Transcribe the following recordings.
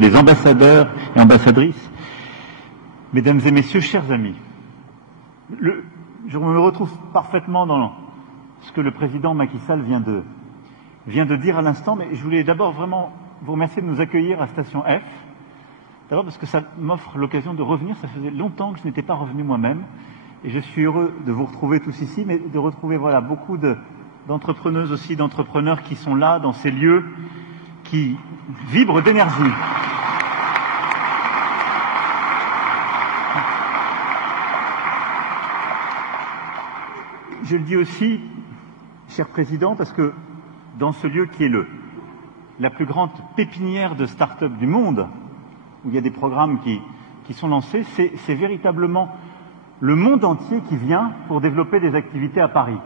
les ambassadeurs et ambassadrices, mesdames et messieurs, chers amis, je me retrouve parfaitement dans ce que le président Macky Sall vient de dire à l'instant, mais je voulais d'abord vraiment vous remercier de nous accueillir à Station F. D'abord parce que ça m'offre l'occasion de revenir, ça faisait longtemps que je n'étais pas revenu moi-même, et je suis heureux de vous retrouver tous ici, mais de retrouver voilà, beaucoup d'entrepreneuses aussi, d'entrepreneurs qui sont là, dans ces lieux, qui vibrent d'énergie. Je le dis aussi, cher Président, parce que dans ce lieu qui est la plus grande pépinière de start-up du monde, où il y a des programmes qui sont lancés, c'est véritablement le monde entier qui vient pour développer des activités à Paris.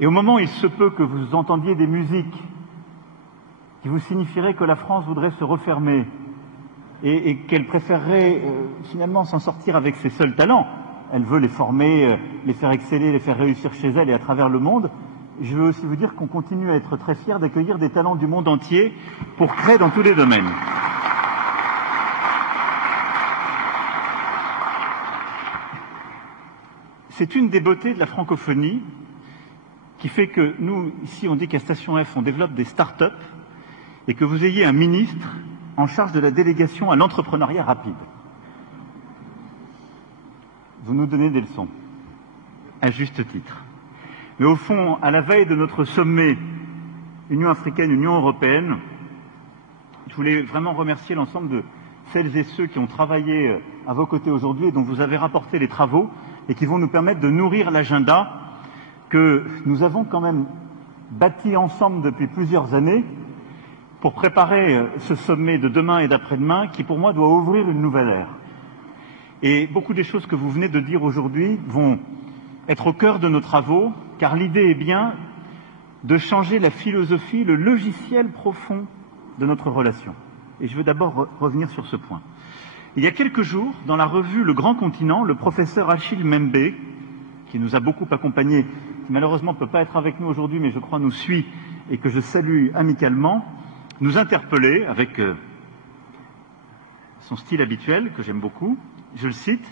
Et au moment où il se peut que vous entendiez des musiques qui vous signifieraient que la France voudrait se refermer et qu'elle préférerait finalement s'en sortir avec ses seuls talents, elle veut les former, les faire exceller, les faire réussir chez elle et à travers le monde, je veux aussi vous dire qu'on continue à être très fiers d'accueillir des talents du monde entier pour créer dans tous les domaines. C'est une des beautés de la francophonie qui fait que nous, ici, on dit qu'à Station F, on développe des start-up et que vous ayez un ministre en charge de la délégation à l'entrepreneuriat rapide. Vous nous donnez des leçons, à juste titre. Mais au fond, à la veille de notre sommet Union africaine, Union européenne, je voulais vraiment remercier l'ensemble de celles et ceux qui ont travaillé à vos côtés aujourd'hui et dont vous avez rapporté les travaux et qui vont nous permettre de nourrir l'agenda que nous avons quand même bâti ensemble depuis plusieurs années pour préparer ce sommet de demain et d'après-demain qui, pour moi, doit ouvrir une nouvelle ère. Et beaucoup des choses que vous venez de dire aujourd'hui vont être au cœur de nos travaux, car l'idée est bien de changer la philosophie, le logiciel profond de notre relation. Et je veux d'abord revenir sur ce point. Il y a quelques jours, dans la revue Le Grand Continent, le professeur Achille Mbembe, qui nous a beaucoup accompagnés, qui malheureusement ne peut pas être avec nous aujourd'hui, mais je crois nous suit et que je salue amicalement, nous interpellait avec son style habituel, que j'aime beaucoup. Je le cite,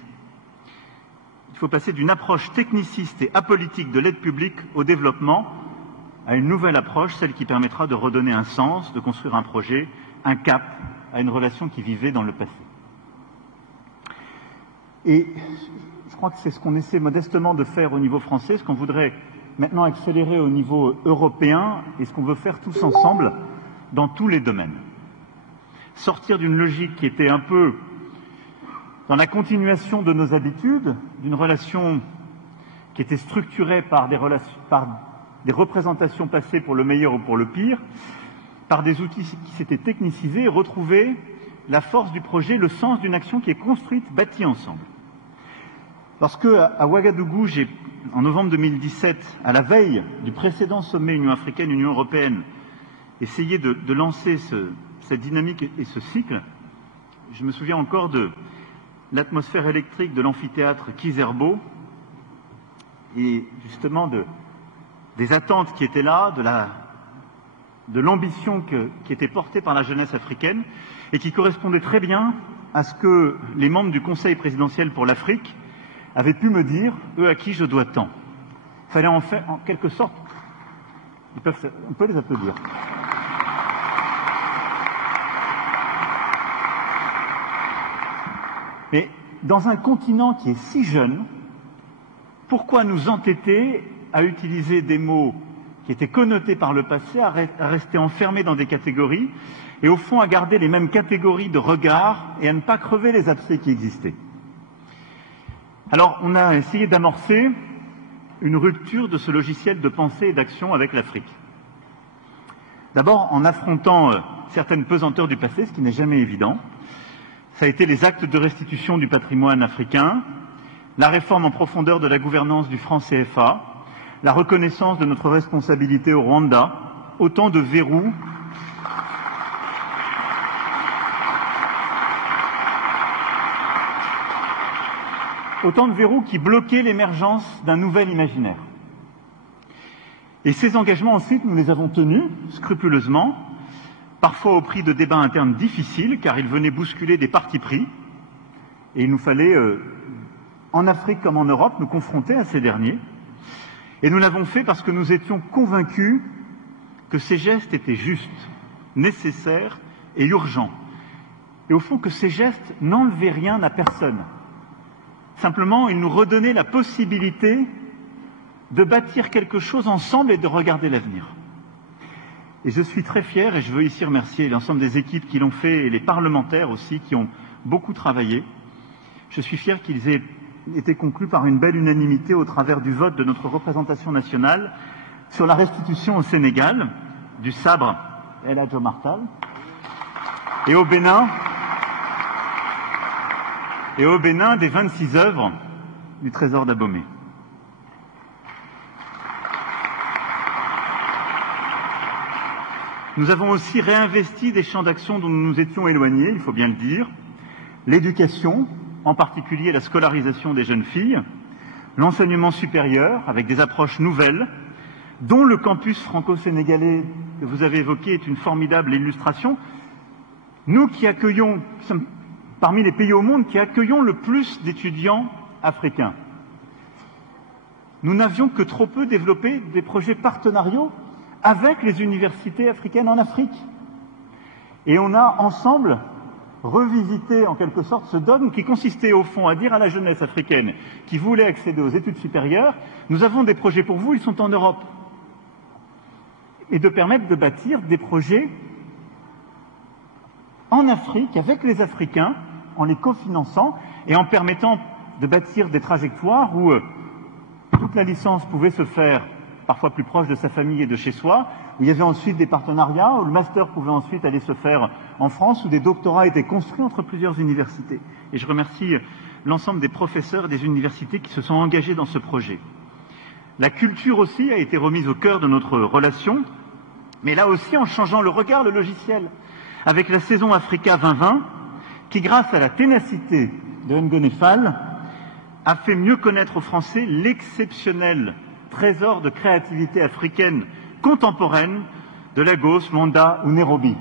« Il faut passer d'une approche techniciste et apolitique de l'aide publique au développement à une nouvelle approche, celle qui permettra de redonner un sens, de construire un projet, un cap à une relation qui vivait dans le passé. » Et je crois que c'est ce qu'on essaie modestement de faire au niveau français, ce qu'on voudrait maintenant accélérer au niveau européen et ce qu'on veut faire tous ensemble dans tous les domaines. Sortir d'une logique qui était un peu dans la continuation de nos habitudes, d'une relation qui était structurée par des représentations passées pour le meilleur ou pour le pire, par des outils qui s'étaient technicisés et retrouver la force du projet, le sens d'une action qui est construite, bâtie ensemble. Lorsque, à Ouagadougou, en novembre 2017, à la veille du précédent sommet Union africaine, Union européenne, essayé de lancer cette dynamique et ce cycle, je me souviens encore de l'atmosphère électrique de l'amphithéâtre Kizerbo et justement des attentes qui étaient là, de l'ambition qui était portée par la jeunesse africaine et qui correspondait très bien à ce que les membres du Conseil présidentiel pour l'Afrique avaient pu me dire, eux à qui je dois tant. Il fallait en faire, en quelque sorte, on peut les applaudir. Mais dans un continent qui est si jeune, pourquoi nous entêter à utiliser des mots qui étaient connotés par le passé, à rester enfermés dans des catégories, et au fond à garder les mêmes catégories de regard et à ne pas crever les abcès qui existaient. Alors on a essayé d'amorcer une rupture de ce logiciel de pensée et d'action avec l'Afrique. D'abord en affrontant certaines pesanteurs du passé, ce qui n'est jamais évident. Ça a été les actes de restitution du patrimoine africain, la réforme en profondeur de la gouvernance du franc CFA, la reconnaissance de notre responsabilité au Rwanda, autant de verrous qui bloquaient l'émergence d'un nouvel imaginaire. Et ces engagements, ensuite, nous les avons tenus scrupuleusement parfois au prix de débats internes difficiles, car ils venaient bousculer des partis pris, et il nous fallait, en Afrique comme en Europe, nous confronter à ces derniers. Et nous l'avons fait parce que nous étions convaincus que ces gestes étaient justes, nécessaires et urgents. Et au fond, que ces gestes n'enlevaient rien à personne. Simplement, ils nous redonnaient la possibilité de bâtir quelque chose ensemble et de regarder l'avenir. Et je suis très fier, et je veux ici remercier l'ensemble des équipes qui l'ont fait, et les parlementaires aussi, qui ont beaucoup travaillé. Je suis fier qu'ils aient été conclus par une belle unanimité au travers du vote de notre représentation nationale sur la restitution au Sénégal du sabre El Hadj Omar Tall, et au Bénin des 26 œuvres du trésor d'Abomey. Nous avons aussi réinvesti des champs d'action dont nous nous étions éloignés, il faut bien le dire, l'éducation, en particulier la scolarisation des jeunes filles, l'enseignement supérieur avec des approches nouvelles, dont le campus franco-sénégalais que vous avez évoqué est une formidable illustration. Nous qui accueillons, qui sommes parmi les pays au monde qui accueillons le plus d'étudiants africains, nous n'avions que trop peu développé des projets partenariaux avec les universités africaines en Afrique. Et on a ensemble revisité en quelque sorte ce dogme qui consistait au fond à dire à la jeunesse africaine qui voulait accéder aux études supérieures, nous avons des projets pour vous, ils sont en Europe. Et de permettre de bâtir des projets en Afrique avec les Africains, en les cofinançant et en permettant de bâtir des trajectoires où toute la licence pouvait se faire parfois plus proche de sa famille et de chez soi, où il y avait ensuite des partenariats, où le master pouvait ensuite aller se faire en France, où des doctorats étaient construits entre plusieurs universités. Et je remercie l'ensemble des professeurs et des universités qui se sont engagés dans ce projet. La culture aussi a été remise au cœur de notre relation, mais là aussi en changeant le regard, le logiciel, avec la saison Africa 2020, qui grâce à la ténacité de Ngone Fall, a fait mieux connaître aux Français l'exceptionnel trésor de créativité africaine contemporaine de Lagos, Luanda ou Nairobi.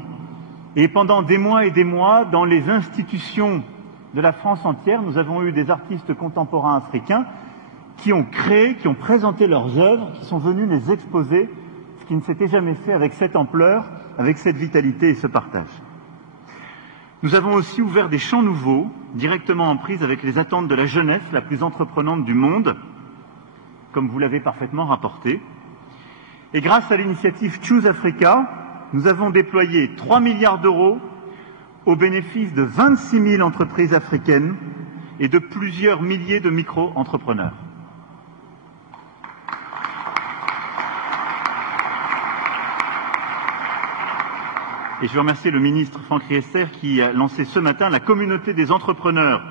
Et pendant des mois et des mois, dans les institutions de la France entière, nous avons eu des artistes contemporains africains qui ont créé, qui ont présenté leurs œuvres, qui sont venus les exposer, ce qui ne s'était jamais fait avec cette ampleur, avec cette vitalité et ce partage. Nous avons aussi ouvert des champs nouveaux, directement en prise avec les attentes de la jeunesse la plus entreprenante du monde, comme vous l'avez parfaitement rapporté. Et grâce à l'initiative Choose Africa, nous avons déployé 3 milliards d'euros au bénéfice de 26 000 entreprises africaines et de plusieurs milliers de micro-entrepreneurs. Et je veux remercier le ministre Franck Riester qui a lancé ce matin la communauté des entrepreneurs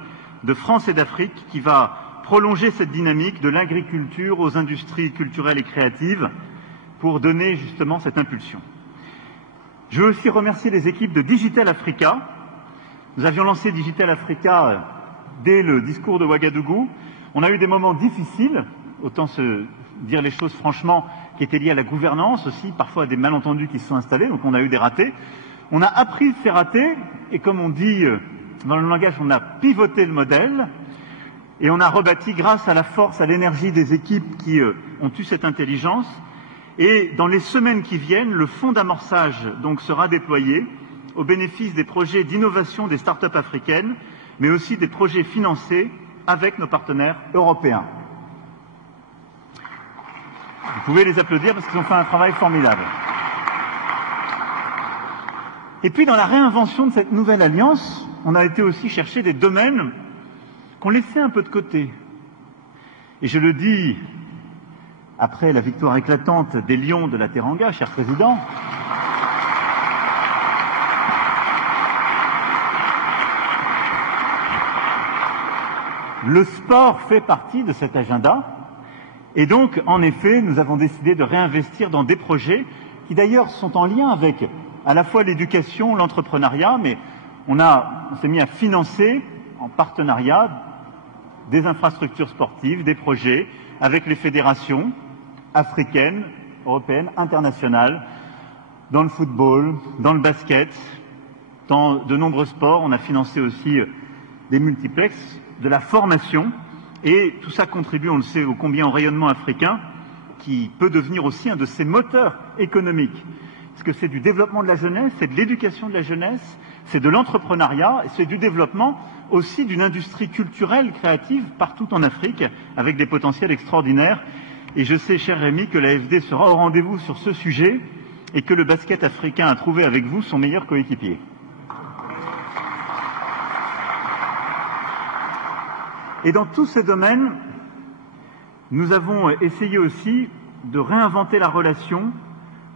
de France et d'Afrique qui va prolonger cette dynamique de l'agriculture aux industries culturelles et créatives pour donner justement cette impulsion. Je veux aussi remercier les équipes de Digital Africa. Nous avions lancé Digital Africa dès le discours de Ouagadougou. On a eu des moments difficiles, autant se dire les choses franchement, qui étaient liés à la gouvernance aussi, parfois à des malentendus qui se sont installés, donc on a eu des ratés. On a appris de ces ratés, et comme on dit dans le langage, on a pivoté le modèle, et on a rebâti grâce à la force, à l'énergie des équipes qui ont eu cette intelligence. Et dans les semaines qui viennent, le fonds d'amorçage donc sera déployé au bénéfice des projets d'innovation des start-up africaines, mais aussi des projets financés avec nos partenaires européens. Vous pouvez les applaudir parce qu'ils ont fait un travail formidable. Et puis dans la réinvention de cette nouvelle alliance, on a été aussi chercher des domaines qu'on laissait un peu de côté. Et je le dis après la victoire éclatante des Lions de la Teranga, cher Président, le sport fait partie de cet agenda. Et donc, en effet, nous avons décidé de réinvestir dans des projets qui d'ailleurs sont en lien avec à la fois l'éducation, l'entrepreneuriat, mais on s'est mis à financer en partenariat des infrastructures sportives, des projets avec les fédérations africaines, européennes, internationales, dans le football, dans le basket, dans de nombreux sports. On a financé aussi des multiplexes, de la formation, et tout ça contribue, on le sait, ô combien au rayonnement africain, qui peut devenir aussi un de ses moteurs économiques. Parce que c'est du développement de la jeunesse, c'est de l'éducation de la jeunesse, c'est de l'entrepreneuriat, et c'est du développement aussi d'une industrie culturelle, créative, partout en Afrique, avec des potentiels extraordinaires. Et je sais, cher Rémi, que l'AFD sera au rendez-vous sur ce sujet, et que le basket africain a trouvé avec vous son meilleur coéquipier. Et dans tous ces domaines, nous avons essayé aussi de réinventer la relation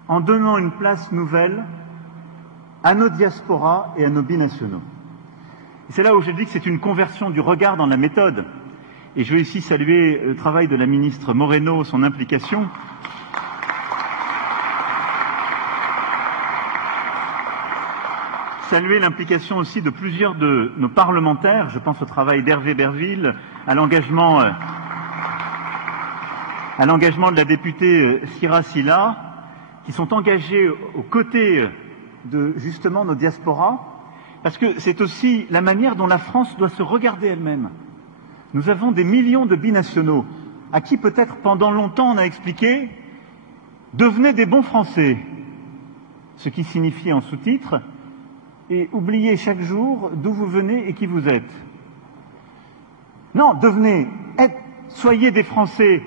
en donnant une place nouvelle à nos diasporas et à nos binationaux. Et c'est là où je dis que c'est une conversion du regard dans la méthode. Et je veux ici saluer le travail de la ministre Moreno, son implication. Saluer l'implication aussi de plusieurs de nos parlementaires. Je pense au travail d'Hervé Berville, à l'engagement de la députée Sira Silla, qui sont engagés aux côtés de justement nos diasporas, parce que c'est aussi la manière dont la France doit se regarder elle-même. Nous avons des millions de binationaux à qui peut-être pendant longtemps on a expliqué « devenez des bons Français », ce qui signifie en sous-titre « et oubliez chaque jour d'où vous venez et qui vous êtes ». Non, soyez des Français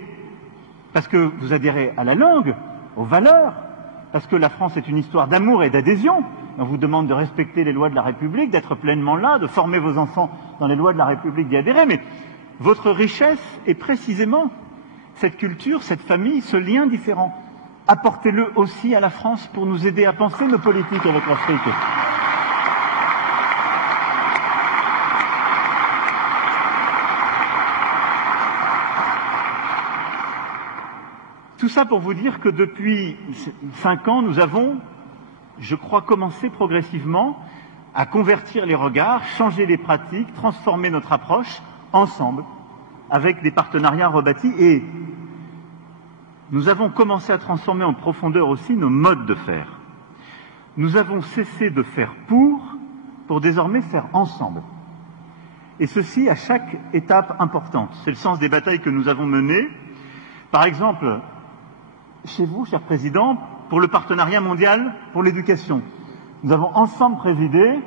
parce que vous adhérez à la langue, aux valeurs, parce que la France est une histoire d'amour et d'adhésion. On vous demande de respecter les lois de la République, d'être pleinement là, de former vos enfants dans les lois de la République, d'y adhérer. Mais votre richesse est précisément cette culture, cette famille, ce lien différent. Apportez-le aussi à la France pour nous aider à penser nos politiques avec l'Afrique. Tout ça pour vous dire que depuis 5 ans, nous avons, je crois, commencé progressivement à convertir les regards, changer les pratiques, transformer notre approche ensemble, avec des partenariats rebâtis. Et nous avons commencé à transformer en profondeur aussi nos modes de faire. Nous avons cessé de faire pour désormais faire ensemble. Et ceci à chaque étape importante. C'est le sens des batailles que nous avons menées. Par exemple, chez vous, cher Président, pour le partenariat mondial pour l'éducation. Nous avons ensemble présidé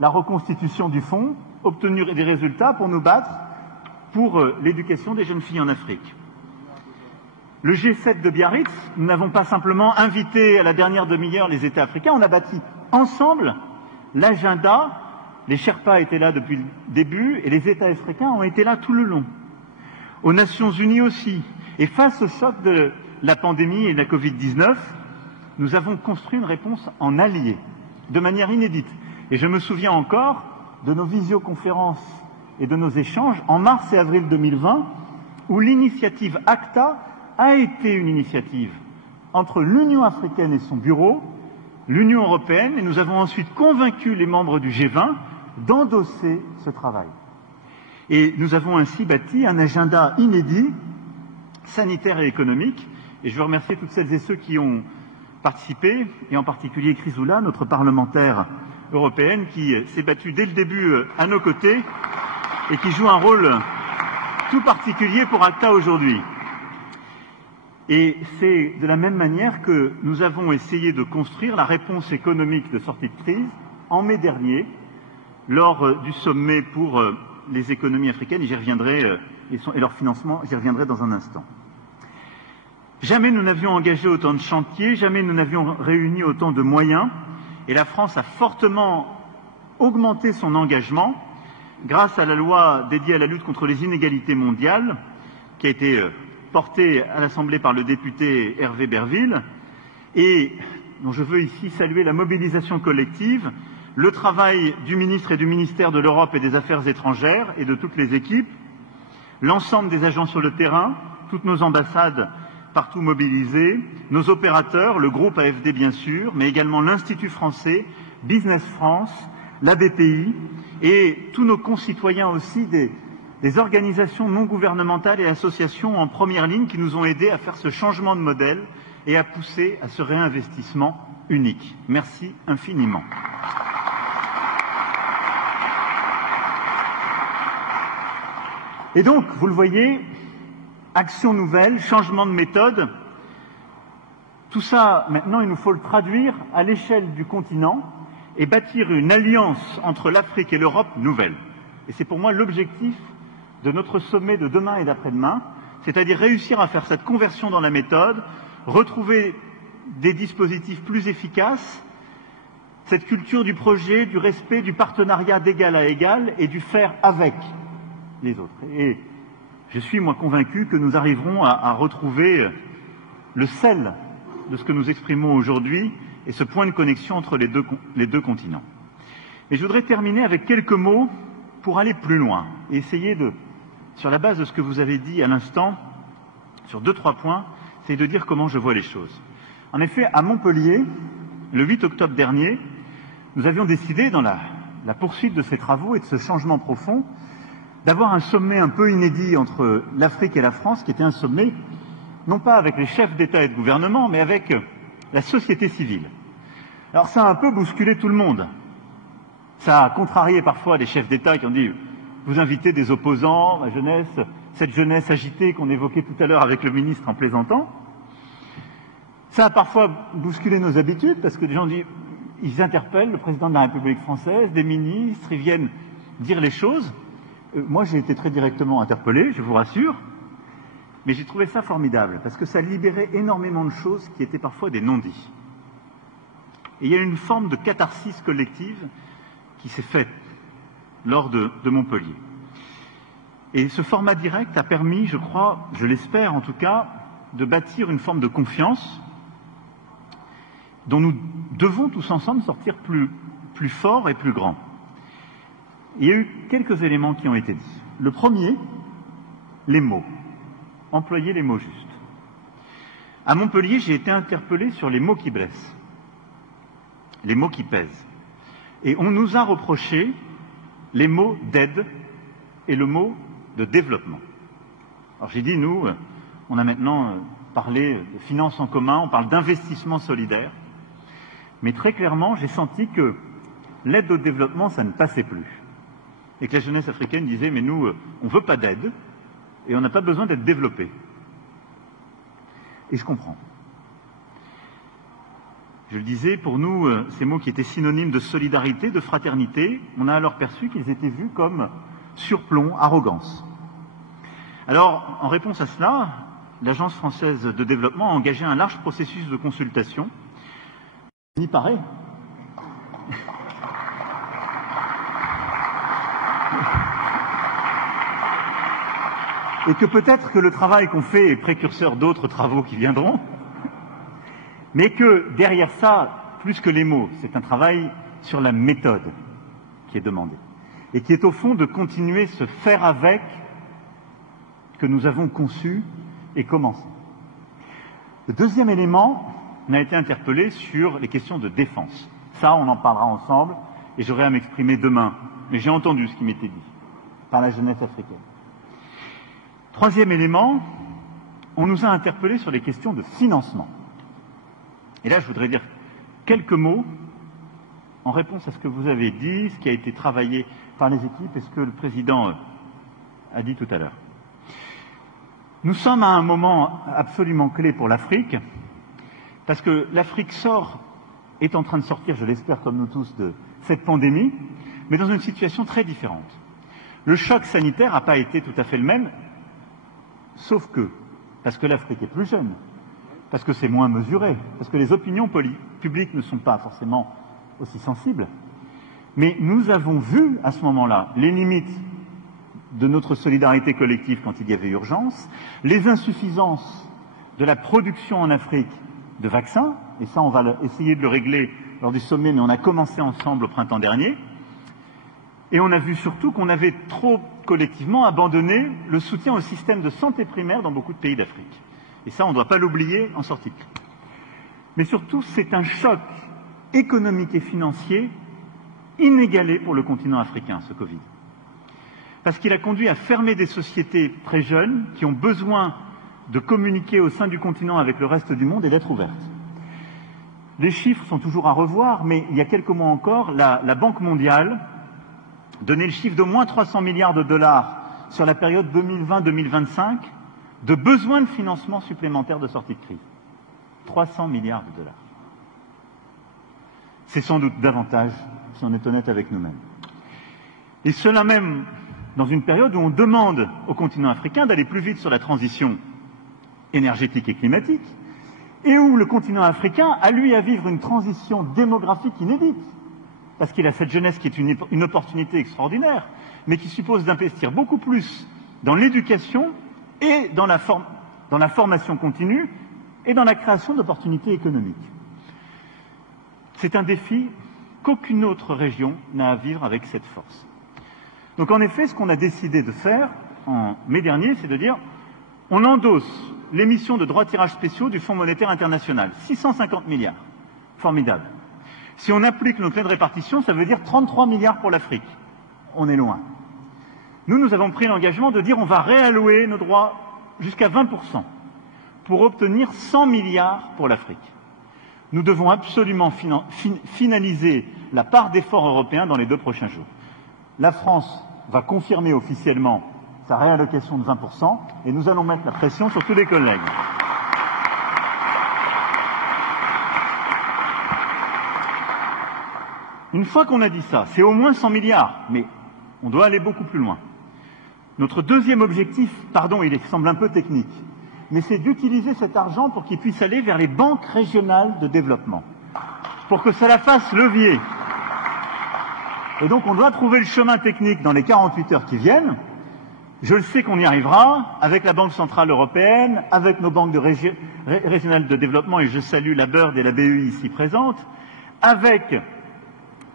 la reconstitution du fonds, obtenu des résultats pour nous battre pour l'éducation des jeunes filles en Afrique. Le G7 de Biarritz, nous n'avons pas simplement invité à la dernière demi-heure les États africains, on a bâti ensemble l'agenda. Les Sherpas étaient là depuis le début et les États africains ont été là tout le long. Aux Nations Unies aussi. Et face au choc de la pandémie et de la Covid-19, nous avons construit une réponse en alliés, de manière inédite. Et je me souviens encore de nos visioconférences et de nos échanges en mars et avril 2020, où l'initiative ACTA a été une initiative entre l'Union africaine et son bureau, l'Union européenne, et nous avons ensuite convaincu les membres du G20 d'endosser ce travail. Et nous avons ainsi bâti un agenda inédit, sanitaire et économique. Et je veux remercier toutes celles et ceux qui ont participé, et en particulier Chrysoula, notre parlementaire européenne, qui s'est battue dès le début à nos côtés et qui joue un rôle tout particulier pour ACTA aujourd'hui. Et c'est de la même manière que nous avons essayé de construire la réponse économique de sortie de crise en mai dernier, lors du sommet pour les économies africaines, et j'y reviendrai, et leur financement, j'y reviendrai dans un instant. Jamais nous n'avions engagé autant de chantiers, jamais nous n'avions réuni autant de moyens, et la France a fortement augmenté son engagement grâce à la loi dédiée à la lutte contre les inégalités mondiales, qui a été portée à l'Assemblée par le député Hervé Berville, et dont je veux ici saluer la mobilisation collective, le travail du ministre et du ministère de l'Europe et des Affaires étrangères et de toutes les équipes, l'ensemble des agents sur le terrain, toutes nos ambassades partout mobilisés, nos opérateurs, le groupe AFD bien sûr, mais également l'Institut français, Business France, la BPI et tous nos concitoyens aussi des organisations non gouvernementales et associations en première ligne qui nous ont aidés à faire ce changement de modèle et à pousser à ce réinvestissement unique. Merci infiniment. Et donc, vous le voyez, action nouvelle, changement de méthode, tout ça, maintenant, il nous faut le traduire à l'échelle du continent et bâtir une alliance entre l'Afrique et l'Europe nouvelle. Et c'est pour moi l'objectif de notre sommet de demain et d'après-demain, c'est-à-dire réussir à faire cette conversion dans la méthode, retrouver des dispositifs plus efficaces, cette culture du projet, du respect, du partenariat d'égal à égal et du faire avec les autres. Et je suis, moi, convaincu que nous arriverons à retrouver le sel de ce que nous exprimons aujourd'hui et ce point de connexion entre les deux continents. Et je voudrais terminer avec quelques mots pour aller plus loin et essayer de, sur la base de ce que vous avez dit à l'instant, sur 2-3 points, c'est de dire comment je vois les choses. En effet, à Montpellier, le 8 octobre dernier, nous avions décidé, dans la poursuite de ces travaux et de ce changement profond, d'avoir un sommet un peu inédit entre l'Afrique et la France, qui était un sommet, non pas avec les chefs d'État et de gouvernement, mais avec la société civile. Alors ça a un peu bousculé tout le monde. Ça a contrarié parfois les chefs d'État qui ont dit « vous invitez des opposants, la jeunesse, cette jeunesse agitée qu'on évoquait tout à l'heure avec le ministre en plaisantant ». Ça a parfois bousculé nos habitudes, parce que des gens disent, ils interpellent le président de la République française, des ministres, ils viennent dire les choses. Moi, j'ai été très directement interpellé, je vous rassure, mais j'ai trouvé ça formidable, parce que ça libérait énormément de choses qui étaient parfois des non-dits. Et il y a une forme de catharsis collective qui s'est faite lors de Montpellier. Et ce format direct a permis, je crois, je l'espère en tout cas, de bâtir une forme de confiance dont nous devons tous ensemble sortir plus forts et plus grands. Il y a eu quelques éléments qui ont été dits. Le premier, les mots. Employer les mots justes. À Montpellier, j'ai été interpellé sur les mots qui blessent, les mots qui pèsent. Et on nous a reproché les mots d'aide et le mot de développement. Alors j'ai dit, nous, on a maintenant parlé de finances en commun, on parle d'investissement solidaire, mais très clairement, j'ai senti que l'aide au développement, ça ne passait plus. Et que la jeunesse africaine disait, mais nous, on ne veut pas d'aide, et on n'a pas besoin d'être développé. Et je comprends. Je le disais, pour nous, ces mots qui étaient synonymes de solidarité, de fraternité, on a alors perçu qu'ils étaient vus comme surplomb, arrogance. Alors, en réponse à cela, l'Agence française de développement a engagé un large processus de consultation. Il y paraît. Et que peut-être que le travail qu'on fait est précurseur d'autres travaux qui viendront, mais que derrière ça, plus que les mots, c'est un travail sur la méthode qui est demandé, et qui est au fond de continuer ce faire avec que nous avons conçu et commencé. Le deuxième élément, on a été interpellé sur les questions de défense. Ça, on en parlera ensemble, et j'aurai à m'exprimer demain, mais j'ai entendu ce qui m'était dit par la jeunesse africaine. Troisième élément, on nous a interpellés sur les questions de financement. Et là, je voudrais dire quelques mots en réponse à ce que vous avez dit, ce qui a été travaillé par les équipes et ce que le président a dit tout à l'heure. Nous sommes à un moment absolument clé pour l'Afrique, parce que l'Afrique est en train de sortir, je l'espère comme nous tous, de cette pandémie, mais dans une situation très différente. Le choc sanitaire n'a pas été tout à fait le même, sauf que, parce que l'Afrique est plus jeune, parce que c'est moins mesuré, parce que les opinions publiques ne sont pas forcément aussi sensibles, mais nous avons vu à ce moment-là les limites de notre solidarité collective quand il y avait urgence, les insuffisances de la production en Afrique de vaccins, et ça on va essayer de le régler lors du sommet, mais on a commencé ensemble au printemps dernier, et on a vu surtout qu'on avait trop collectivement abandonné le soutien au système de santé primaire dans beaucoup de pays d'Afrique. Et ça, on ne doit pas l'oublier en sortie de crise. Mais surtout, c'est un choc économique et financier inégalé pour le continent africain, ce Covid. Parce qu'il a conduit à fermer des sociétés très jeunes qui ont besoin de communiquer au sein du continent avec le reste du monde et d'être ouvertes. Les chiffres sont toujours à revoir, mais il y a quelques mois encore, la Banque mondiale donnait le chiffre d'au moins 300 milliards de dollars sur la période 2020-2025 de besoins de financement supplémentaires de sortie de crise. 300 milliards de dollars. C'est sans doute davantage, si on est honnête avec nous-mêmes. Et cela même dans une période où on demande au continent africain d'aller plus vite sur la transition énergétique et climatique, et où le continent africain a, lui, à vivre une transition démographique inédite, parce qu'il a cette jeunesse qui est une opportunité extraordinaire, mais qui suppose d'investir beaucoup plus dans l'éducation et dans la formation continue et dans la création d'opportunités économiques. C'est un défi qu'aucune autre région n'a à vivre avec cette force. Donc en effet, ce qu'on a décidé de faire en mai dernier, c'est de dire on endosse l'émission de droits de tirage spéciaux du Fonds monétaire international, 650 milliards. Formidable. Si on applique nos clés de répartition, ça veut dire 33 milliards pour l'Afrique. On est loin. Nous avons pris l'engagement de dire on va réallouer nos droits jusqu'à 20% pour obtenir 100 milliards pour l'Afrique. Nous devons absolument finaliser la part d'efforts européens dans les 2 prochains jours. La France va confirmer officiellement sa réallocation de 20% et nous allons mettre la pression sur tous les collègues. Une fois qu'on a dit ça, c'est au moins 100 milliards, mais on doit aller beaucoup plus loin. Notre deuxième objectif, pardon, il semble un peu technique, mais c'est d'utiliser cet argent pour qu'il puisse aller vers les banques régionales de développement, pour que cela fasse levier. Et donc on doit trouver le chemin technique dans les 48 heures qui viennent. Je le sais qu'on y arrivera, avec la Banque centrale européenne, avec nos banques régionales de développement, et je salue la BERD et la BEI ici présentes, avec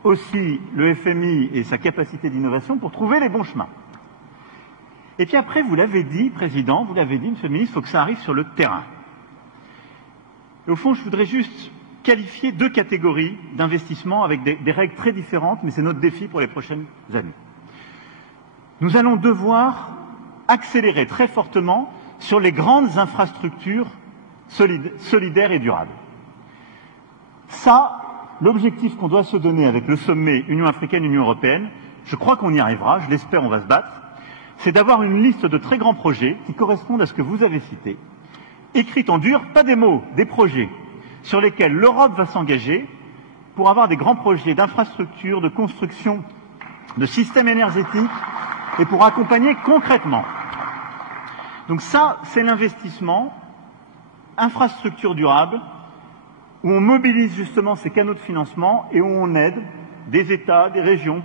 aussi le FMI et sa capacité d'innovation pour trouver les bons chemins. Et puis après, vous l'avez dit, Président, vous l'avez dit, Monsieur le Ministre, il faut que ça arrive sur le terrain. Et au fond, je voudrais juste qualifier 2 catégories d'investissement avec des règles très différentes, mais c'est notre défi pour les prochaines années. Nous allons devoir accélérer très fortement sur les grandes infrastructures solidaires et durables. Ça, l'objectif qu'on doit se donner avec le sommet Union africaine-Union européenne, je crois qu'on y arrivera, je l'espère, on va se battre, c'est d'avoir une liste de très grands projets qui correspondent à ce que vous avez cité, écrite en dur, pas des mots, des projets, sur lesquels l'Europe va s'engager pour avoir des grands projets d'infrastructures, de construction, de systèmes énergétiques, et pour accompagner concrètement. Donc ça, c'est l'investissement, infrastructure durable, où on mobilise justement ces canaux de financement et où on aide des États, des régions,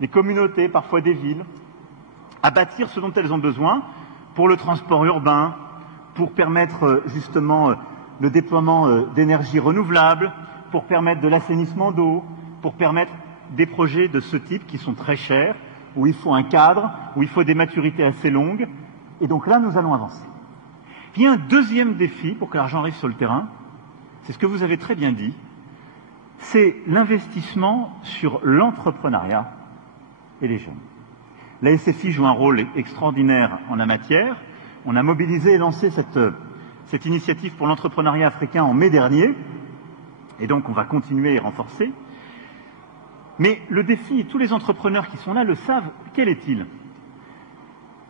des communautés, parfois des villes, à bâtir ce dont elles ont besoin pour le transport urbain, pour permettre justement le déploiement d'énergies renouvelables, pour permettre de l'assainissement d'eau, pour permettre des projets de ce type qui sont très chers, où il faut un cadre, où il faut des maturités assez longues. Et donc là, nous allons avancer. Il y a un deuxième défi pour que l'argent arrive sur le terrain, c'est ce que vous avez très bien dit, c'est l'investissement sur l'entrepreneuriat et les jeunes. La SFI joue un rôle extraordinaire en la matière. On a mobilisé et lancé cette initiative pour l'entrepreneuriat africain en mai dernier, et donc on va continuer et renforcer. Mais le défi, et tous les entrepreneurs qui sont là le savent, quel est-il?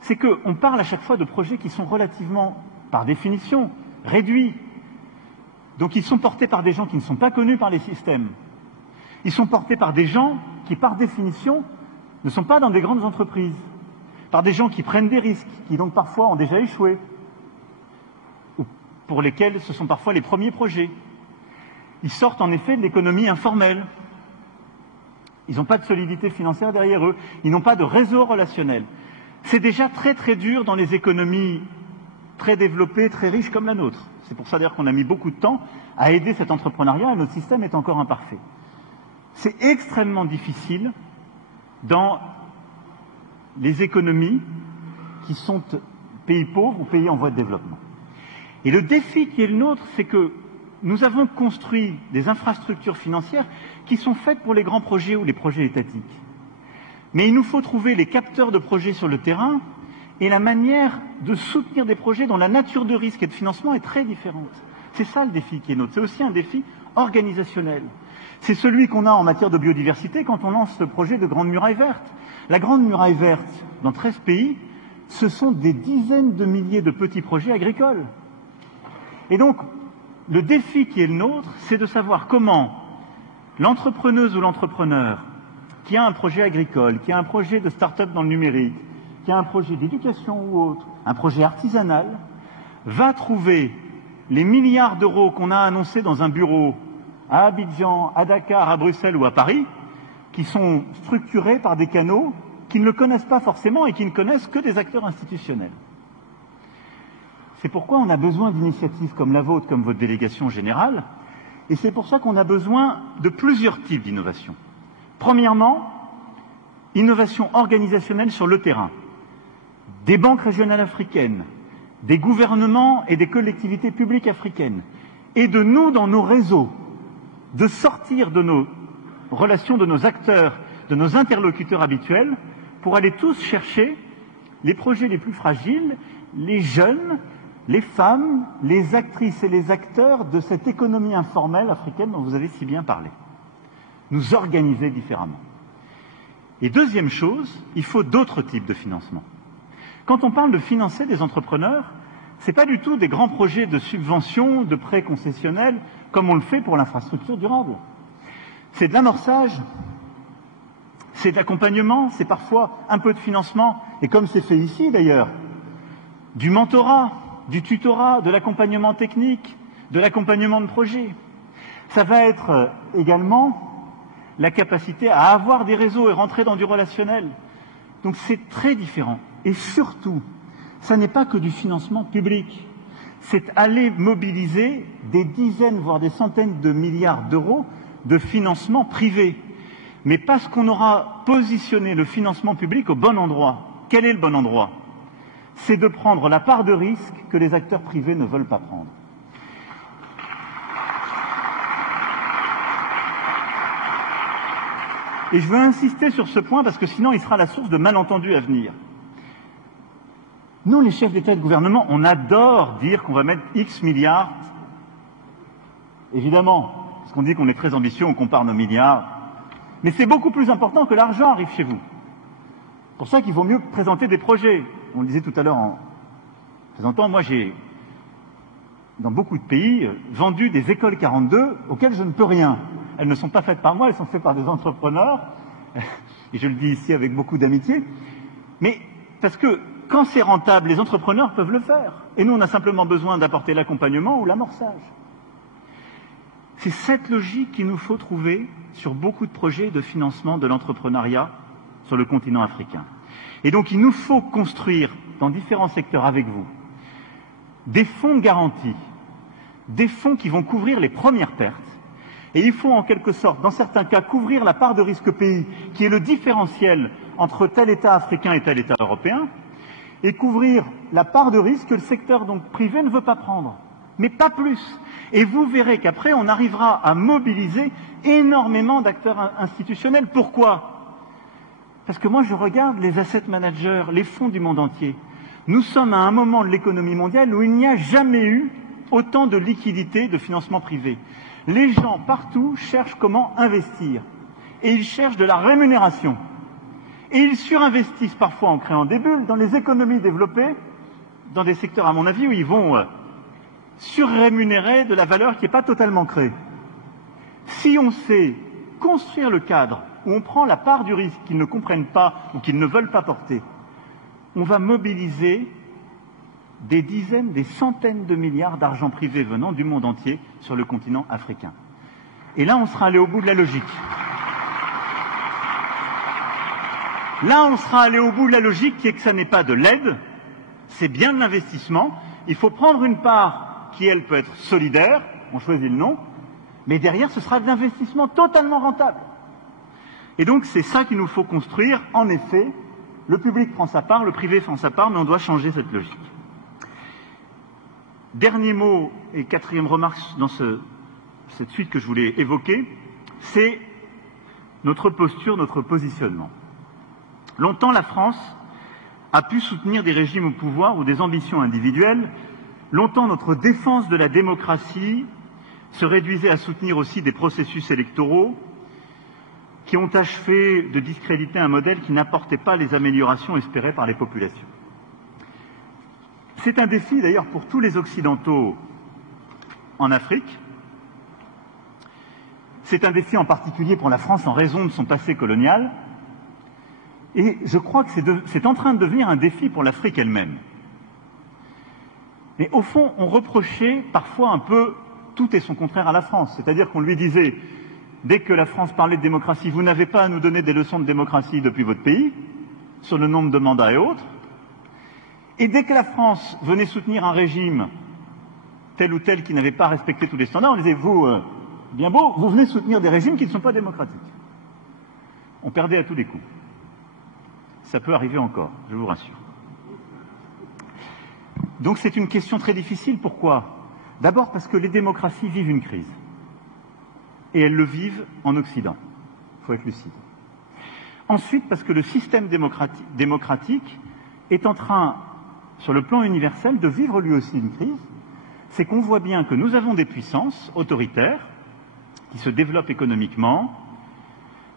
C'est qu'on parle à chaque fois de projets qui sont relativement, par définition, réduits. Donc ils sont portés par des gens qui ne sont pas connus par les systèmes. Ils sont portés par des gens qui, par définition, ne sont pas dans des grandes entreprises. Par des gens qui prennent des risques, qui donc parfois ont déjà échoué. Ou pour lesquels ce sont parfois les premiers projets. Ils sortent en effet de l'économie informelle. Ils n'ont pas de solidité financière derrière eux. Ils n'ont pas de réseau relationnel. C'est déjà très très dur dans les économies très développées, très riches comme la nôtre. C'est pour ça d'ailleurs qu'on a mis beaucoup de temps à aider cet entrepreneuriat et notre système est encore imparfait. C'est extrêmement difficile dans les économies qui sont pays pauvres ou pays en voie de développement. Et le défi qui est le nôtre, c'est que nous avons construit des infrastructures financières qui sont faites pour les grands projets ou les projets étatiques. Mais il nous faut trouver les capteurs de projets sur le terrain et la manière de soutenir des projets dont la nature de risque et de financement est très différente. C'est ça le défi qui est nôtre. C'est aussi un défi organisationnel. C'est celui qu'on a en matière de biodiversité quand on lance le projet de Grande Muraille Verte. La Grande Muraille Verte, dans 13 pays, ce sont des dizaines de milliers de petits projets agricoles. Et donc, le défi qui est le nôtre, c'est de savoir comment l'entrepreneuse ou l'entrepreneur qui a un projet agricole, qui a un projet de start-up dans le numérique, qui a un projet d'éducation ou autre, un projet artisanal, va trouver les milliards d'euros qu'on a annoncés dans un bureau à Abidjan, à Dakar, à Bruxelles ou à Paris, qui sont structurés par des canaux qui ne le connaissent pas forcément et qui ne connaissent que des acteurs institutionnels. C'est pourquoi on a besoin d'initiatives comme la vôtre, comme votre délégation générale, et c'est pour ça qu'on a besoin de plusieurs types d'innovation. Premièrement, innovation organisationnelle sur le terrain. Des banques régionales africaines, des gouvernements et des collectivités publiques africaines, et de nous dans nos réseaux, de sortir de nos relations, de nos acteurs, de nos interlocuteurs habituels, pour aller tous chercher les projets les plus fragiles, les jeunes, les femmes, les actrices et les acteurs de cette économie informelle africaine dont vous avez si bien parlé. Nous organiser différemment. Et deuxième chose, il faut d'autres types de financement. Quand on parle de financer des entrepreneurs, ce n'est pas du tout des grands projets de subvention, de prêts concessionnels, comme on le fait pour l'infrastructure durable. C'est de l'amorçage, c'est de l'accompagnement, c'est parfois un peu de financement, et comme c'est fait ici d'ailleurs, du mentorat, du tutorat, de l'accompagnement technique, de l'accompagnement de projet. Ça va être également la capacité à avoir des réseaux et rentrer dans du relationnel. Donc c'est très différent. Et surtout, ça n'est pas que du financement public. C'est aller mobiliser des dizaines, voire des centaines de milliards d'euros de financement privé. Mais parce qu'on aura positionné le financement public au bon endroit. Quel est le bon endroit? C'est de prendre la part de risque que les acteurs privés ne veulent pas prendre. Et je veux insister sur ce point parce que sinon il sera la source de malentendus à venir. Nous, les chefs d'État et de gouvernement, on adore dire qu'on va mettre X milliards. Évidemment, parce qu'on dit qu'on est très ambitieux, on compare nos milliards. Mais c'est beaucoup plus important que l'argent arrive chez vous. C'est pour ça qu'il vaut mieux présenter des projets. On le disait tout à l'heure en présentant, moi j'ai, dans beaucoup de pays, vendu des écoles 42 auxquelles je ne peux rien. Elles ne sont pas faites par moi, elles sont faites par des entrepreneurs, et je le dis ici avec beaucoup d'amitié, mais parce que quand c'est rentable, les entrepreneurs peuvent le faire. Et nous, on a simplement besoin d'apporter l'accompagnement ou l'amorçage. C'est cette logique qu'il nous faut trouver sur beaucoup de projets de financement de l'entrepreneuriat sur le continent africain. Et donc, il nous faut construire dans différents secteurs avec vous des fonds garantis, des fonds qui vont couvrir les premières pertes. Et il faut en quelque sorte, dans certains cas, couvrir la part de risque pays, qui est le différentiel entre tel État africain et tel État européen, et couvrir la part de risque que le secteur donc privé ne veut pas prendre. Mais pas plus. Et vous verrez qu'après, on arrivera à mobiliser énormément d'acteurs institutionnels. Pourquoi? Parce que moi, je regarde les asset managers, les fonds du monde entier. Nous sommes à un moment de l'économie mondiale où il n'y a jamais eu autant de liquidités de financement privé. Les gens, partout, cherchent comment investir. Et ils cherchent de la rémunération. Et ils surinvestissent parfois en créant des bulles dans les économies développées, dans des secteurs, à mon avis, où ils vont surrémunérer de la valeur qui n'est pas totalement créée. Si on sait construire le cadre où on prend la part du risque qu'ils ne comprennent pas ou qu'ils ne veulent pas porter, on va mobiliser des dizaines, des centaines de milliards d'argent privé venant du monde entier sur le continent africain. Et là, on sera allé au bout de la logique. Là, on sera allé au bout de la logique qui est que ça n'est pas de l'aide, c'est bien de l'investissement. Il faut prendre une part qui, elle, peut être solidaire, on choisit le nom, mais derrière, ce sera de l'investissement totalement rentable. Et donc, c'est ça qu'il nous faut construire. En effet, le public prend sa part, le privé prend sa part, mais on doit changer cette logique. Dernier mot et quatrième remarque dans cette suite que je voulais évoquer, c'est notre posture, notre positionnement. Longtemps, la France a pu soutenir des régimes au pouvoir ou des ambitions individuelles. Longtemps, notre défense de la démocratie se réduisait à soutenir aussi des processus électoraux qui ont achevé de discréditer un modèle qui n'apportait pas les améliorations espérées par les populations. C'est un défi d'ailleurs pour tous les Occidentaux en Afrique. C'est un défi en particulier pour la France en raison de son passé colonial. Et je crois que c'est en train de devenir un défi pour l'Afrique elle-même. Mais au fond, on reprochait parfois un peu tout et son contraire à la France. C'est-à-dire qu'on lui disait, dès que la France parlait de démocratie, vous n'avez pas à nous donner des leçons de démocratie depuis votre pays, sur le nombre de mandats et autres. Et dès que la France venait soutenir un régime tel ou tel qui n'avait pas respecté tous les standards, on disait, vous, bien beau, vous venez soutenir des régimes qui ne sont pas démocratiques. On perdait à tous les coups. Ça peut arriver encore, je vous rassure. Donc c'est une question très difficile. Pourquoi? D'abord parce que les démocraties vivent une crise. Et elles le vivent en Occident. Il faut être lucide. Ensuite, parce que le système démocratique est en train, sur le plan universel, de vivre lui aussi une crise. C'est qu'on voit bien que nous avons des puissances autoritaires qui se développent économiquement,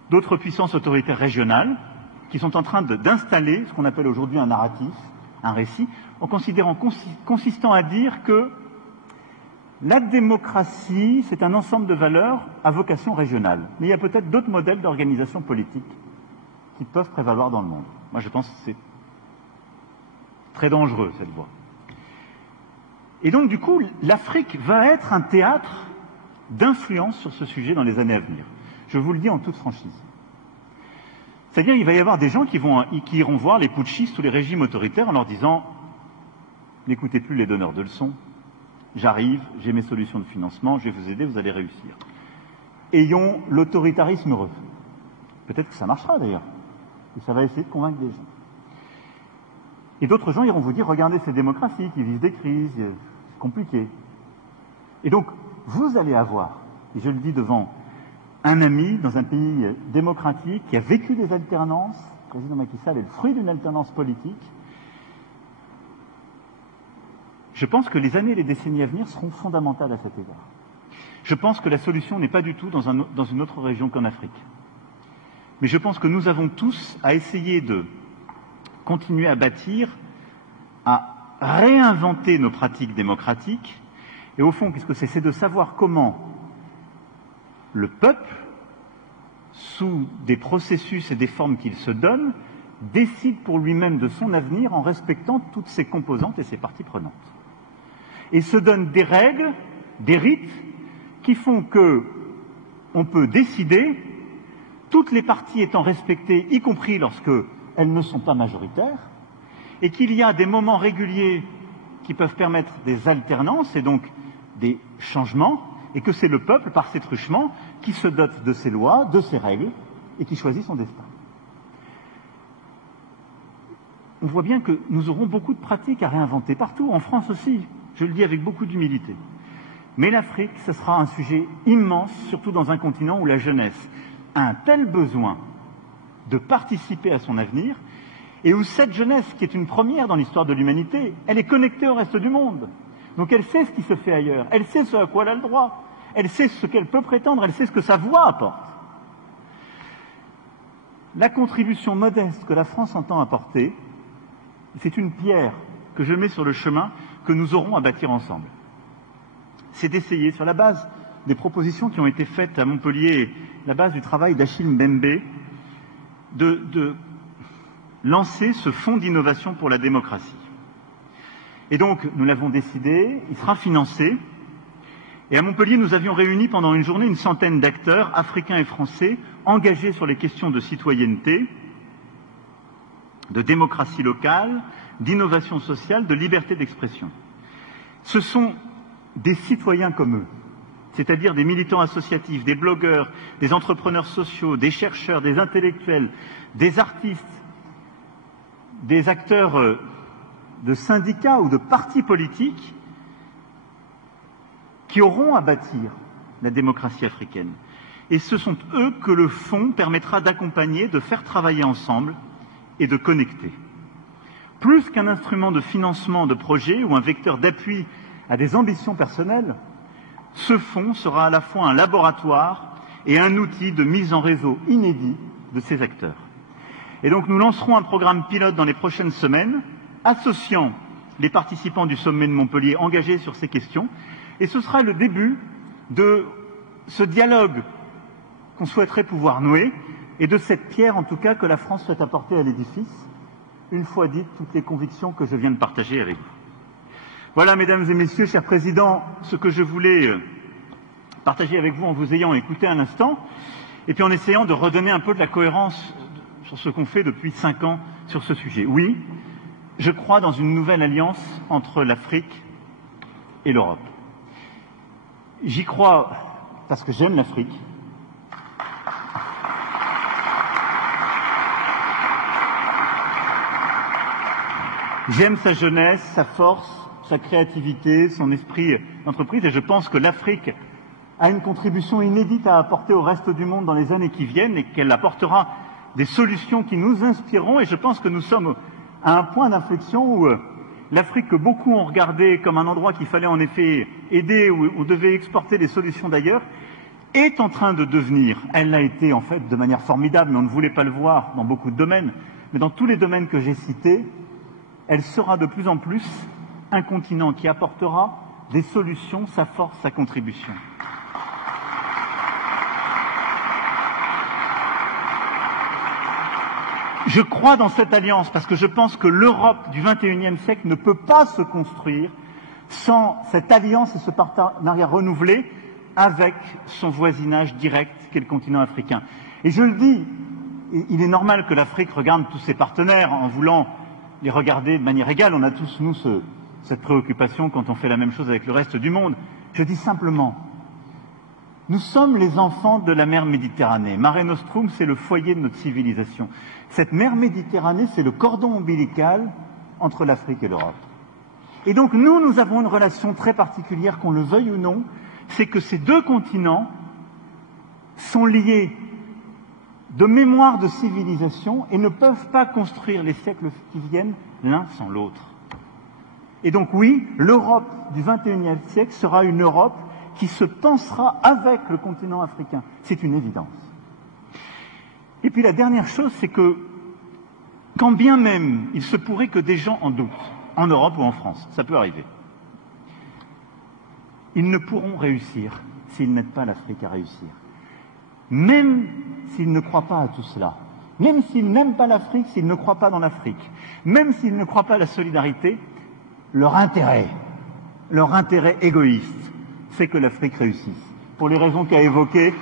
d'autres puissances autoritaires régionales qui sont en train d'installer ce qu'on appelle aujourd'hui un narratif, un récit, en considérant consistant à dire que la démocratie, c'est un ensemble de valeurs à vocation régionale. Mais il y a peut-être d'autres modèles d'organisation politique qui peuvent prévaloir dans le monde. Moi, je pense que c'est très dangereux, cette voie. Et donc, du coup, l'Afrique va être un théâtre d'influence sur ce sujet dans les années à venir. Je vous le dis en toute franchise. C'est-à-dire qu'il va y avoir des gens qui iront voir les putschistes ou les régimes autoritaires en leur disant « N'écoutez plus les donneurs de leçons, j'arrive, j'ai mes solutions de financement, je vais vous aider, vous allez réussir. Ayons l'autoritarisme heureux. » Peut-être que ça marchera d'ailleurs, et ça va essayer de convaincre des gens. Et d'autres gens iront vous dire « Regardez ces démocraties qui vivent des crises, c'est compliqué. » Et donc, vous allez avoir, et je le dis devant un ami dans un pays démocratique qui a vécu des alternances, le président Macky Sall est le fruit d'une alternance politique. Je pense que les années et les décennies à venir seront fondamentales à cet égard. Je pense que la solution n'est pas du tout dans une autre région qu'en Afrique. Mais je pense que nous avons tous à essayer de continuer à bâtir, à réinventer nos pratiques démocratiques. Et au fond, qu'est-ce que c'est de savoir comment le peuple, sous des processus et des formes qu'il se donne, décide pour lui-même de son avenir en respectant toutes ses composantes et ses parties prenantes. Et se donne des règles, des rites, qui font que on peut décider, toutes les parties étant respectées, y compris lorsque elles ne sont pas majoritaires, et qu'il y a des moments réguliers qui peuvent permettre des alternances et donc des changements, et que c'est le peuple, par ses truchements, qui se dote de ses lois, de ses règles, et qui choisit son destin. On voit bien que nous aurons beaucoup de pratiques à réinventer, partout, en France aussi, je le dis avec beaucoup d'humilité. Mais l'Afrique, ce sera un sujet immense, surtout dans un continent où la jeunesse a un tel besoin de participer à son avenir, et où cette jeunesse, qui est une première dans l'histoire de l'humanité, elle est connectée au reste du monde. Donc elle sait ce qui se fait ailleurs, elle sait ce à quoi elle a le droit, elle sait ce qu'elle peut prétendre, elle sait ce que sa voix apporte. La contribution modeste que la France entend apporter, c'est une pierre que je mets sur le chemin que nous aurons à bâtir ensemble. C'est d'essayer, sur la base des propositions qui ont été faites à Montpellier, la base du travail d'Achille Mbembe, de lancer ce fonds d'innovation pour la démocratie. Et donc, nous l'avons décidé, il sera financé. Et à Montpellier, nous avions réuni pendant une journée une centaine d'acteurs, africains et français, engagés sur les questions de citoyenneté, de démocratie locale, d'innovation sociale, de liberté d'expression. Ce sont des citoyens comme eux, c'est-à-dire des militants associatifs, des blogueurs, des entrepreneurs sociaux, des chercheurs, des intellectuels, des artistes, des acteurs de syndicats ou de partis politiques qui auront à bâtir la démocratie africaine. Et ce sont eux que le fonds permettra d'accompagner, de faire travailler ensemble et de connecter. Plus qu'un instrument de financement de projets ou un vecteur d'appui à des ambitions personnelles, ce fonds sera à la fois un laboratoire et un outil de mise en réseau inédit de ces acteurs. Et donc nous lancerons un programme pilote dans les prochaines semaines, associant les participants du sommet de Montpellier engagés sur ces questions, et ce sera le début de ce dialogue qu'on souhaiterait pouvoir nouer, et de cette pierre en tout cas que la France souhaite apporter à l'édifice, une fois dites toutes les convictions que je viens de partager avec vous. Voilà, mesdames et messieurs, chers présidents, ce que je voulais partager avec vous en vous ayant écouté un instant, et puis en essayant de redonner un peu de la cohérence sur ce qu'on fait depuis 5 ans sur ce sujet. Oui, je crois dans une nouvelle alliance entre l'Afrique et l'Europe. J'y crois parce que j'aime l'Afrique. J'aime sa jeunesse, sa force, sa créativité, son esprit d'entreprise, et je pense que l'Afrique a une contribution inédite à apporter au reste du monde dans les années qui viennent, et qu'elle apportera des solutions qui nous inspireront, et je pense que nous sommes à un point d'inflexion où l'Afrique, que beaucoup ont regardé comme un endroit qu'il fallait en effet aider ou devait exporter des solutions d'ailleurs, est en train de devenir, elle l'a été en fait de manière formidable, mais on ne voulait pas le voir dans beaucoup de domaines, mais dans tous les domaines que j'ai cités, elle sera de plus en plus un continent qui apportera des solutions, sa force, sa contribution. Je crois dans cette alliance parce que je pense que l'Europe du XXIe siècle ne peut pas se construire sans cette alliance et ce partenariat renouvelé avec son voisinage direct qu'est le continent africain. Et je le dis, il est normal que l'Afrique regarde tous ses partenaires en voulant les regarder de manière égale. On a tous, nous, cette préoccupation quand on fait la même chose avec le reste du monde. Je dis simplement, nous sommes les enfants de la mer Méditerranée. Mare Nostrum, c'est le foyer de notre civilisation. Cette mer Méditerranée, c'est le cordon ombilical entre l'Afrique et l'Europe. Et donc nous avons une relation très particulière, qu'on le veuille ou non, c'est que ces deux continents sont liés de mémoire de civilisation et ne peuvent pas construire les siècles qui viennent l'un sans l'autre. Et donc oui, l'Europe du XXIe siècle sera une Europe qui se pensera avec le continent africain. C'est une évidence. Et puis la dernière chose, c'est que quand bien même il se pourrait que des gens en doutent, en Europe ou en France, ça peut arriver, ils ne pourront réussir s'ils n'aident pas l'Afrique à réussir. Même s'ils ne croient pas à tout cela, même s'ils n'aiment pas l'Afrique, s'ils ne croient pas dans l'Afrique, même s'ils ne croient pas à la solidarité, leur intérêt égoïste, c'est que l'Afrique réussisse, pour les raisons qu'a évoquées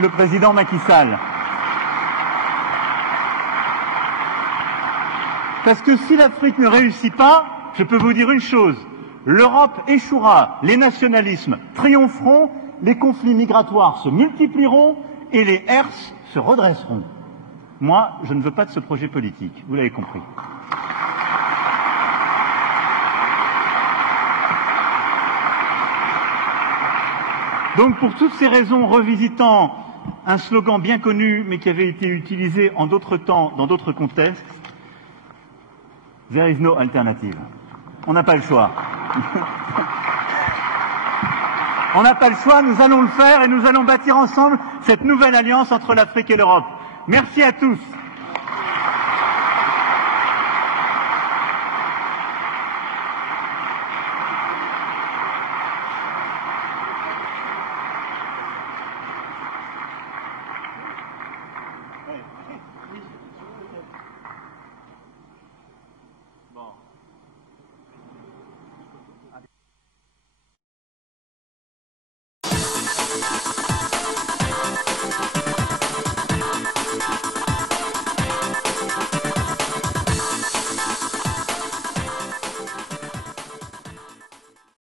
le président Macky Sall. Parce que si l'Afrique ne réussit pas, je peux vous dire une chose, l'Europe échouera, les nationalismes triompheront, les conflits migratoires se multiplieront et les herses se redresseront. Moi, je ne veux pas de ce projet politique, vous l'avez compris. Donc pour toutes ces raisons, revisitant un slogan bien connu mais qui avait été utilisé en d'autres temps, dans d'autres contextes, There is no alternative. On n'a pas le choix. On n'a pas le choix, nous allons le faire et nous allons bâtir ensemble cette nouvelle alliance entre l'Afrique et l'Europe. Merci à tous.